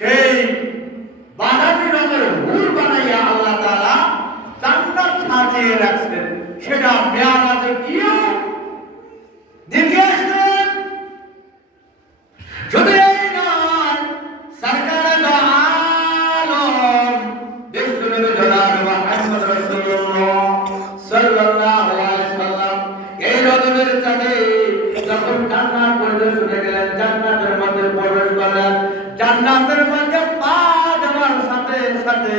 সেই বাদামি রঙের হুর বানাইয়া আল্লাহ তাআলা জান্নাত সাজিয়ে রাখছেন। সেটা মেরাজে গিয়ে দেখে আসলেন। শুধু এই নয়, সরকারে দো আলম বিশ্বনবী জনাব মুহাম্মদ রাসূলুল্লাহ সাল্লাল্লাহু আলাইহি সাল্লাম এই রজবের চাঁদে যখন জান্নাত পরিদর্শনে গেলেন, জান্নাতের মধ্যে প্রবেশ করলেন, জান্নাতের মধ্যে পা দেওয়ার সাথে সাথে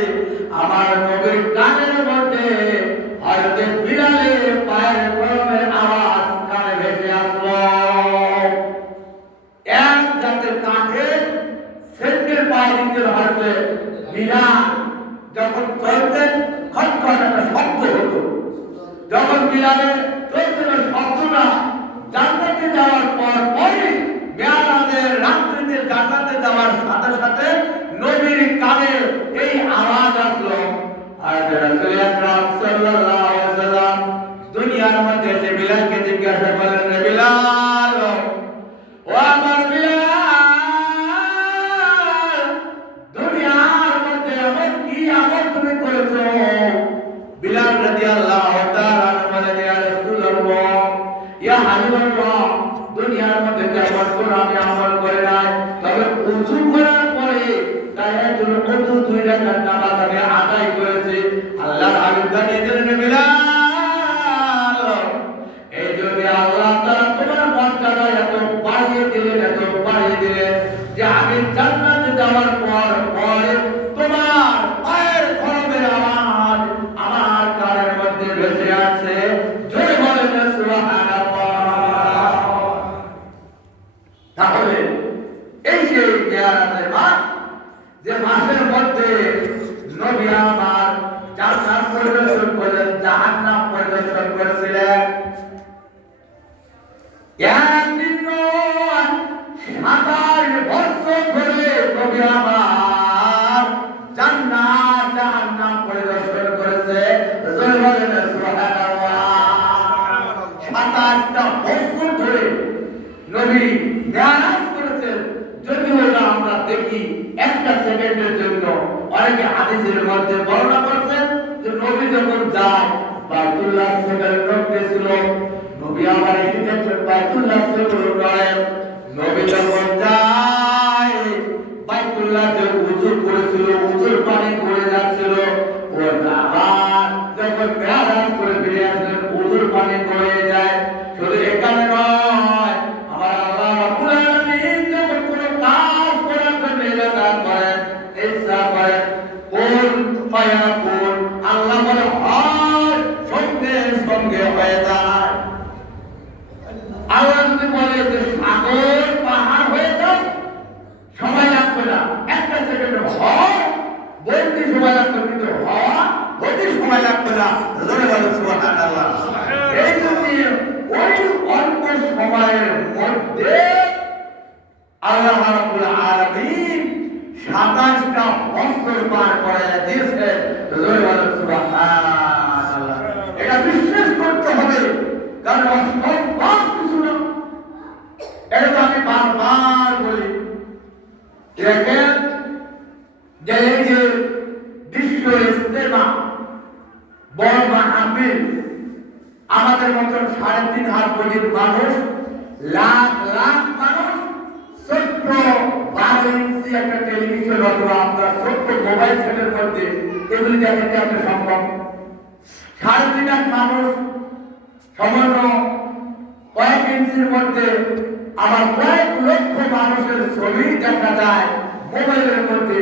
আমার নবীর কানের মধ্যে হযরত বিলালের পায়ের কলমের আওয়াজ কানে ভেসে আসলো। এক জাতের কাঠের সেন্ডেল পায়ে দিতে হয়তো বিলাল যখন চলতেন খটখট একটা শব্দ হতো। যখন বিলালের চলতেন শব্দটা জান্নাতে যাওয়ার পর পরই মেরাজের রাত্রিতে জান্নাতে যাওয়ার সাথে সাথে নবীর কানে এই আওয়াজ আসলো। আর রাসূল আকরাম সাল্লাল্লাহু আলাইহি ওয়াসাল্লাম দুনিয়ার মধ্যে এসে বিলালকে জিজ্ঞাসা করলেন, রে বিলাল, ও আমার বিলাল, দুনিয়ার মধ্যে এমন কি আমল তুমি করেছো? বিলাল রাদিয়াল্লাহু তাআলা আনহু বলেন, ইয়া রাসূলুল্লাহ, ইয়া হাবিবাল্লাহ, দুনিয়ার মধ্যে তেমন কোন আমি আমল করে নাই, তবে ওযু করার পরে তায়াতুল ওযু 2 রাকাত নামাজ আমি আদায় করেছি। আল্লাহর হাবিব জানিয়ে দিলেন, বিলাল, এই জন্য আল্লাহ তাআলা তোমার মর্যাদা এত বাড়িয়ে দিলেন যে আমি জান্নাতে যাওয়ার পর পরে তোমার পায়ের কলমের আওয়াজ আমার কানের মধ্যে ভেসে আছে। জোরে বলেন সুবহানাল্লাহ। তাহলে এই সেই মেরাজের মাস, যে মাসের মধ্যে নবী আমার জান্নাত পরিদর্শন করেন, জাহান্নাম পরিদর্শন করেছিলেন। একদিন নয়, 27 বছর ধরে নবী আমার জান্নাত জাহান্নাম পরিদর্শন করেছে। জোরে বলেন সুবহানাল্লাহ। 27টা বছর ধরে নবী মেরাজ করেছেন। যদিও না আমরা দেখি একটা সেকেন্ডের জন্য, অনেকে হাদিসের মধ্যে বর্ণনা করেছেন যে নবী যখন যায় বাইতুল্লাহ শরীফের মধ্যে ছিল, নবী আমার এসেছেন বাইতুল্লাহ শরীফের গায়ে, নবী যখন যায় বাইতুল্লাহ যে ওযু করেছিল, ওযুর পানি পড়ে যাচ্ছিল, ও আবার যখন মেরাজ করে ফিরে আসলেন ওযুর পানি পড়ে যায়। শুধু এখানে নয়, আমার আল্লাহ রাব্বুল আলামিন যখন কোনো কাজ করার জন্য ইরাদা করেন, ইচ্ছা করেন, কুল ফায়াকুন, আল্লাহ বলে হয়, সঙ্গে সঙ্গে হয়ে যায়। আল্লাহ যদি বলে যে সাগর পাহাড় হয়ে যাও, সময় লাগবে না, একটা সেকেন্ডে হয় বলতে সময় লাগবে, কিন্তু হওয়া হতে সময় লাগবে না। জোরে বলো সুবহানাল্লাহ। এই জন্য ওই অল্প সময়ের মধ্যে আল্লাহ রাব্বুল আলামিন 27টা বছর পার করে দিয়েছেন। জোরে বলো সুবহানাল্লাহ। এটা বিশ্বাস করতে হবে, কারণ অসম্ভব কিছু না। এটা তো আমি বারবার বলি। দেখেন যে এই যে বিশ্ব ইজতেমা বড় মাহফিল, আমাদের মতন 3.5 কোটি মানুষ, লাখ লাখ মানুষ, ছোট্ট 12 ইঞ্চি একটা টেলিভিশন অথবা আপনার ছোট্ট মোবাইল সেটের মধ্যে এগুলি দেখেন কি আপনার সম্ভব? 3.5 লাখ মানুষ সমগ্র কয়েক ইঞ্চির মধ্যে আবার কয়েক লক্ষ মানুষের ছবি দেখা যায় মোবাইলের মধ্যে।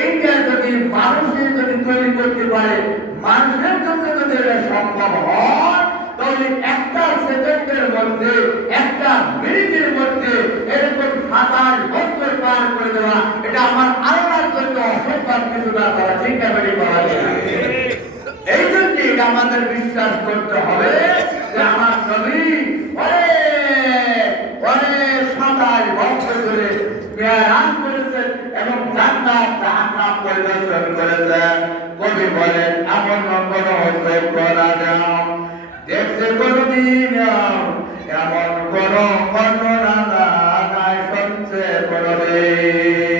এইটা যদি মানুষের যদি তৈরি করতে পারে, মানুষের জন্য যদি এটা সম্ভব হয়, তাহলে একটা সেকেন্ডের মধ্যে, একটা মিনিটের মধ্যে এরকম 27 বছর পার করে দেওয়া, এটা আমার আল্লাহর জন্য অসম্ভব কিছু না করা, ঠিক না বেশি করা যায়। এই জন্য এটা আমাদের বিশ্বাস করতে হবে যে আমার নবী অনেক 27 বছর ধরে মেরাজ করেছেন এবং জান্নাত জাহান্নাম পরিদর্শন করেছেন। কবি বলেন, এমন কোনো হজরত করা যাও দেখছে কোনদিন, এমন কোন বর্ণনা নাই শুনছে কোনদিন।